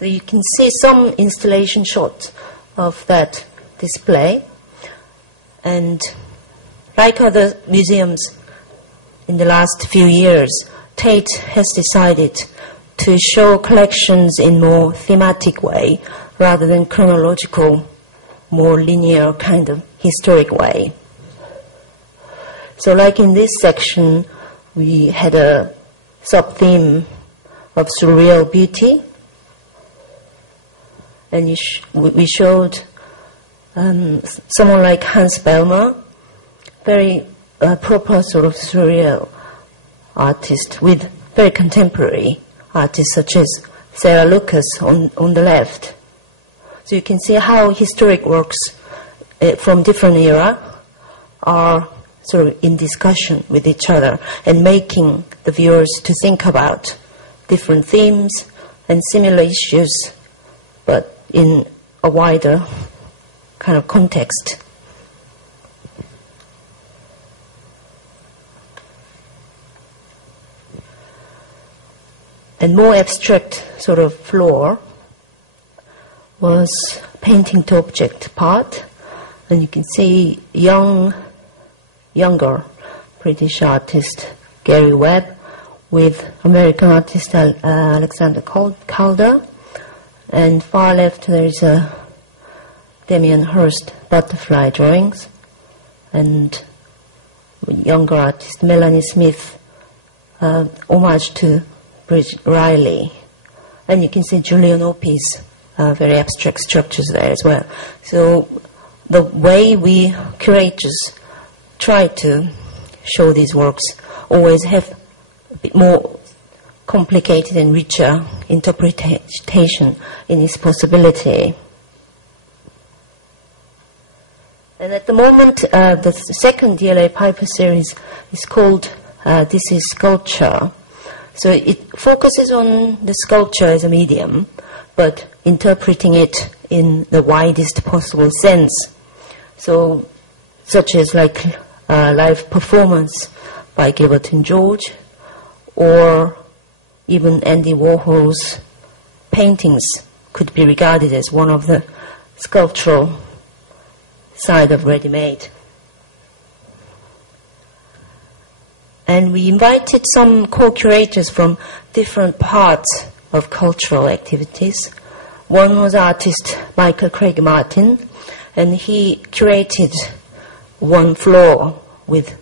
So you can see some installation shots of that display. And like other museums in the last few years, Tate has decided to show collections in more thematic way rather than chronological, more linear kind of historic way. So like in this section, we had a sub-theme of surreal beauty, and we showed someone like Hans Bellmer, very proper sort of surreal artist, with very contemporary artists such as Sarah Lucas on the left. So you can see how historic works from different era are sort of in discussion with each other and making the viewers to think about different themes and similar issues, but in a wider kind of context. And more abstract sort of floor was painting to object part, and you can see younger British artist Gary Webb with American artist Alexander Calder, and far left there is a Damien Hirst butterfly drawings, and younger artist Melanie Smith homage to Bridget Riley, and you can see Julian Opie's very abstract structures there as well. So the way we curators try to show these works always have a bit more complicated and richer interpretation in its possibility. And at the moment, the second DLA Piper series is called This is Sculpture. So it focuses on the sculpture as a medium, but interpreting it in the widest possible sense. So, such as like live performance by Gilbert and George, or even Andy Warhol's paintings could be regarded as one of the sculptural side of ready-made. And we invited some co-curators from different parts of cultural activities. One was artist Michael Craig Martin, and he curated one floor with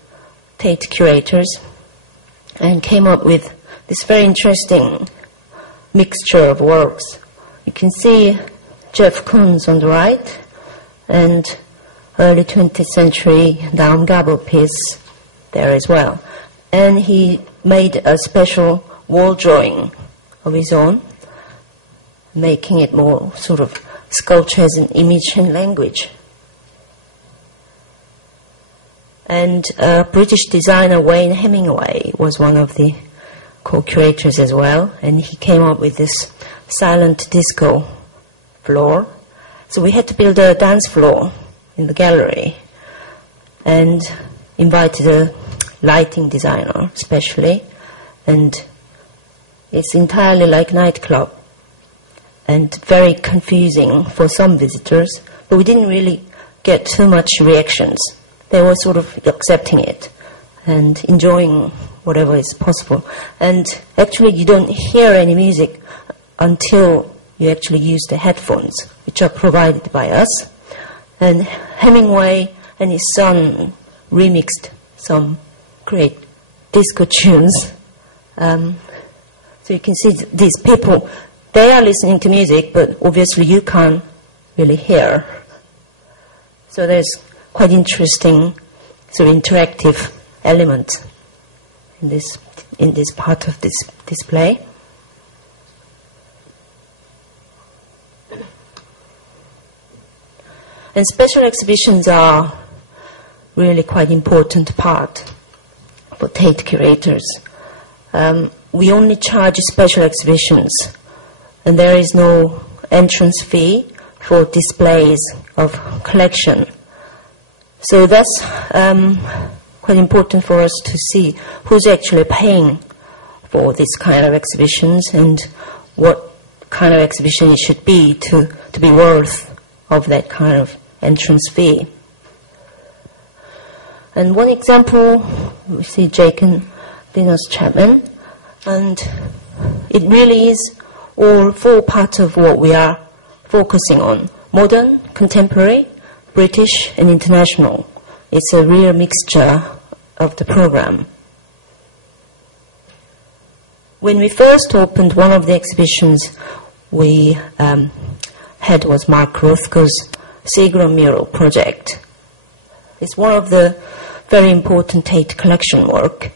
Tate curators and came up with this very interesting mixture of works. You can see Jeff Koons on the right, and early 20th century Naum Gabor piece there as well. And he made a special wall drawing of his own, making it more sort of sculpture as an image and language. And British designer Wayne Hemingway was one of the co-curators as well, and he came up with this silent disco floor. So we had to build a dance floor in the gallery and invited a lighting designer especially, and it's entirely like nightclub and very confusing for some visitors, but we didn't really get too much reactions. They were sort of accepting it and enjoying whatever is possible. And actually you don't hear any music until you actually use the headphones, which are provided by us. And Hemingway and his son remixed some great disco tunes. So you can see these people, they are listening to music, but obviously you can't really hear. So there's quite interesting sort of interactive element in this part of this display. And special exhibitions are really quite important part for Tate curators. We only charge special exhibitions, and there is no entrance fee for displays of collection. So that's quite important for us to see who's actually paying for this kind of exhibitions and what kind of exhibition it should be to be worth of that kind of entrance fee. And one example, we see Jake and Venus Chapman, and it really is all four parts of what we are focusing on: modern, contemporary, British, and international. It's a real mixture of the program. When we first opened, one of the exhibitions we had was Mark Rothko's Segro mural project. It's one of the very important Tate collection work.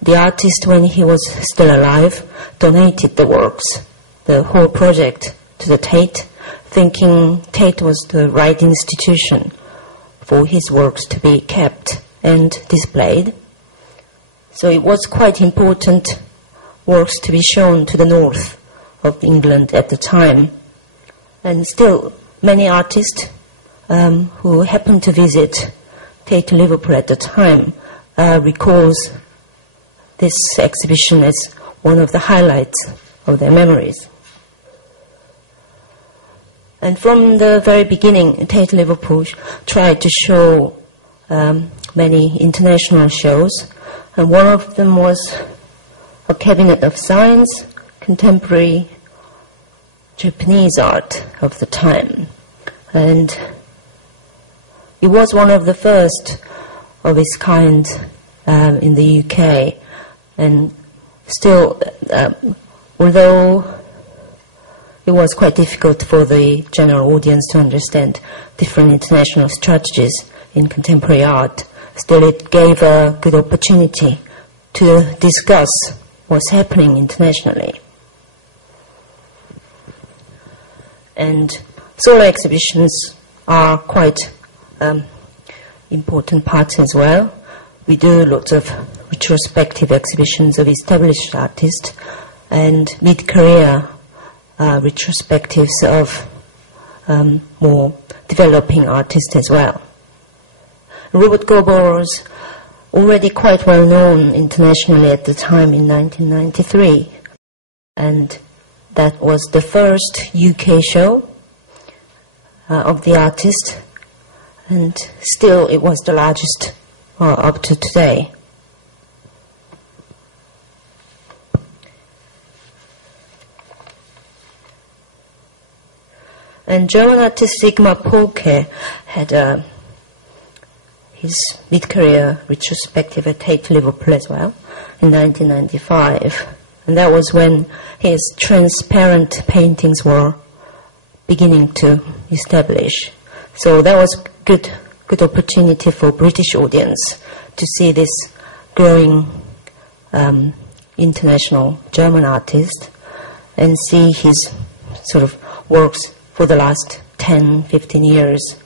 The artist, when he was still alive, donated the works, the whole project, to the Tate, thinking Tate was the right institution for his works to be kept and displayed. So it was quite important works to be shown to the north of England at the time. And still, many artists who happened to visit Tate Liverpool at the time recalls this exhibition as one of the highlights of their memories. And from the very beginning, Tate Liverpool tried to show many international shows, and one of them was a cabinet of science, contemporary Japanese art of the time. And it was one of the first of its kind in the UK. And still, although it was quite difficult for the general audience to understand different international strategies in contemporary art, still it gave a good opportunity to discuss what's happening internationally. And solo exhibitions are quite important parts as well. We do lots of retrospective exhibitions of established artists and mid-career retrospectives of more developing artists as well. Robert Goebel was already quite well known internationally at the time in 1993, and that was the first UK show of the artist, and still it was the largest up to today. And German artist Sigmar Polke had his mid-career retrospective at Tate Liverpool as well in 1995. And that was when his transparent paintings were beginning to establish. So that was good opportunity for British audience to see this growing international German artist and see his sort of works for the last 10, 15 years.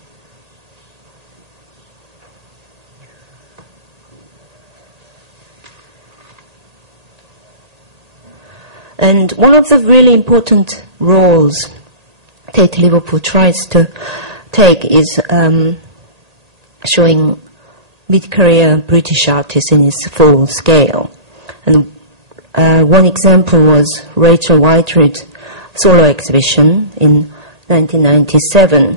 And one of the really important roles Tate Liverpool tries to take is showing mid-career British artists in its full scale. And one example was Rachel Whiteread's solo exhibition in 1997.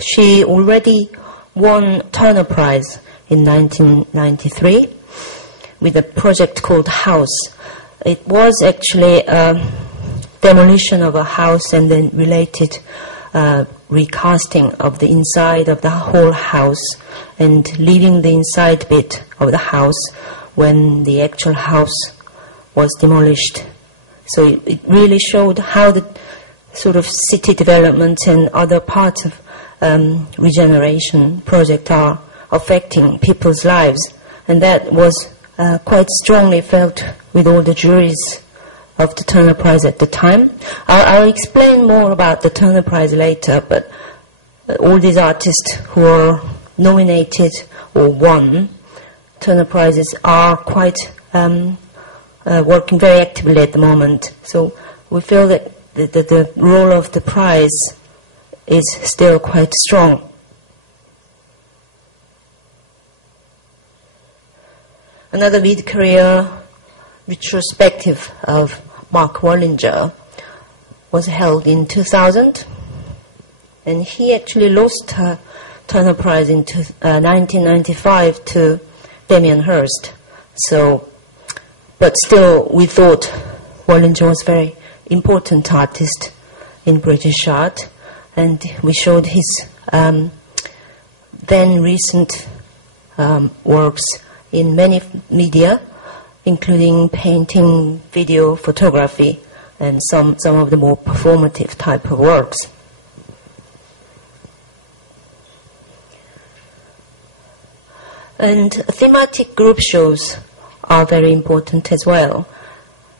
She already won Turner Prize in 1993 with a project called House. It was actually a demolition of a house and then related recasting of the inside of the whole house and leaving the inside bit of the house when the actual house was demolished. So it really showed how the sort of city development and other parts of regeneration project are affecting people's lives. And that was quite strongly felt with all the juries of the Turner Prize at the time. I'll explain more about the Turner Prize later, but all these artists who are nominated or won Turner Prizes are quite working very actively at the moment. So we feel that the role of the prize is still quite strong. Another mid-career retrospective of Mark Wallinger was held in 2000, and he actually lost her Turner Prize in 1995 to Damien Hirst. But still, we thought Wallinger was a very important artist in British art, and we showed his then recent works in many media, including painting, video, photography, and some of the more performative type of works. And thematic group shows are very important as well.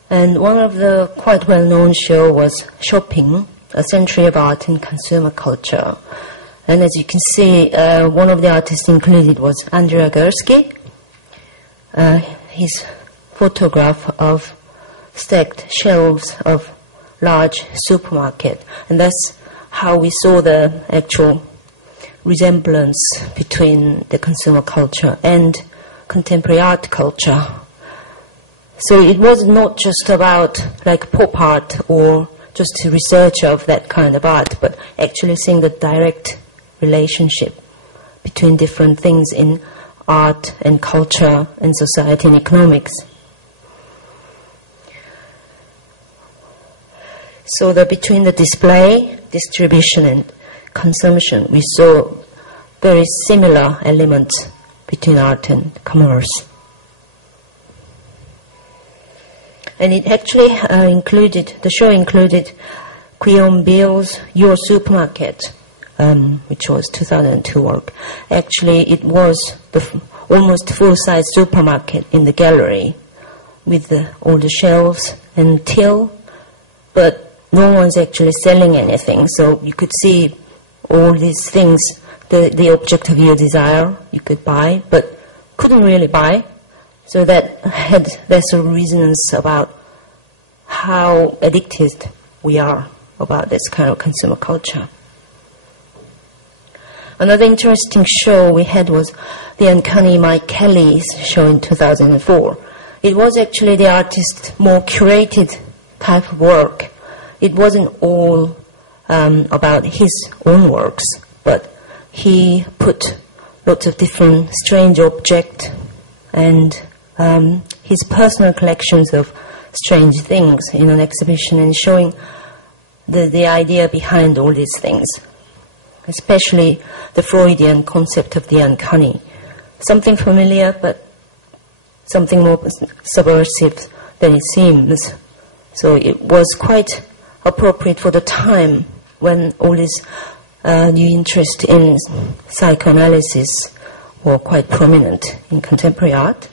And one of the quite well-known show was Shopping, A Century of Art and Consumer Culture. And as you can see, one of the artists included was Andrea Gursky. His photograph of stacked shelves of large supermarket. And that's how we saw the actual resemblance between the consumer culture and contemporary art culture. So it was not just about like pop art or just research of that kind of art, but actually seeing the direct relationship between different things in art and culture and society and economics. So that between the display, distribution and consumption, we saw very similar elements between art and commerce. And it actually the show included Guillaume Bill's Your Supermarket, which was 2002 work. Actually, it was the almost full-size supermarket in the gallery with all the shelves and till, but no one's actually selling anything, so you could see all these things, the object of your desire you could buy, but couldn't really buy. So there's a resonance about how addicted we are about this kind of consumer culture. Another interesting show we had was the Uncanny Mike Kelly's show in 2004. It was actually the artist's more curated type of work. It wasn't all about his own works, but he put lots of different strange objects and his personal collections of strange things in an exhibition and showing the idea behind all these things, especially the Freudian concept of the uncanny. Something familiar, but something more subversive than it seems. So it was quite appropriate for the time when all this new interest in psychoanalysis were quite prominent in contemporary art.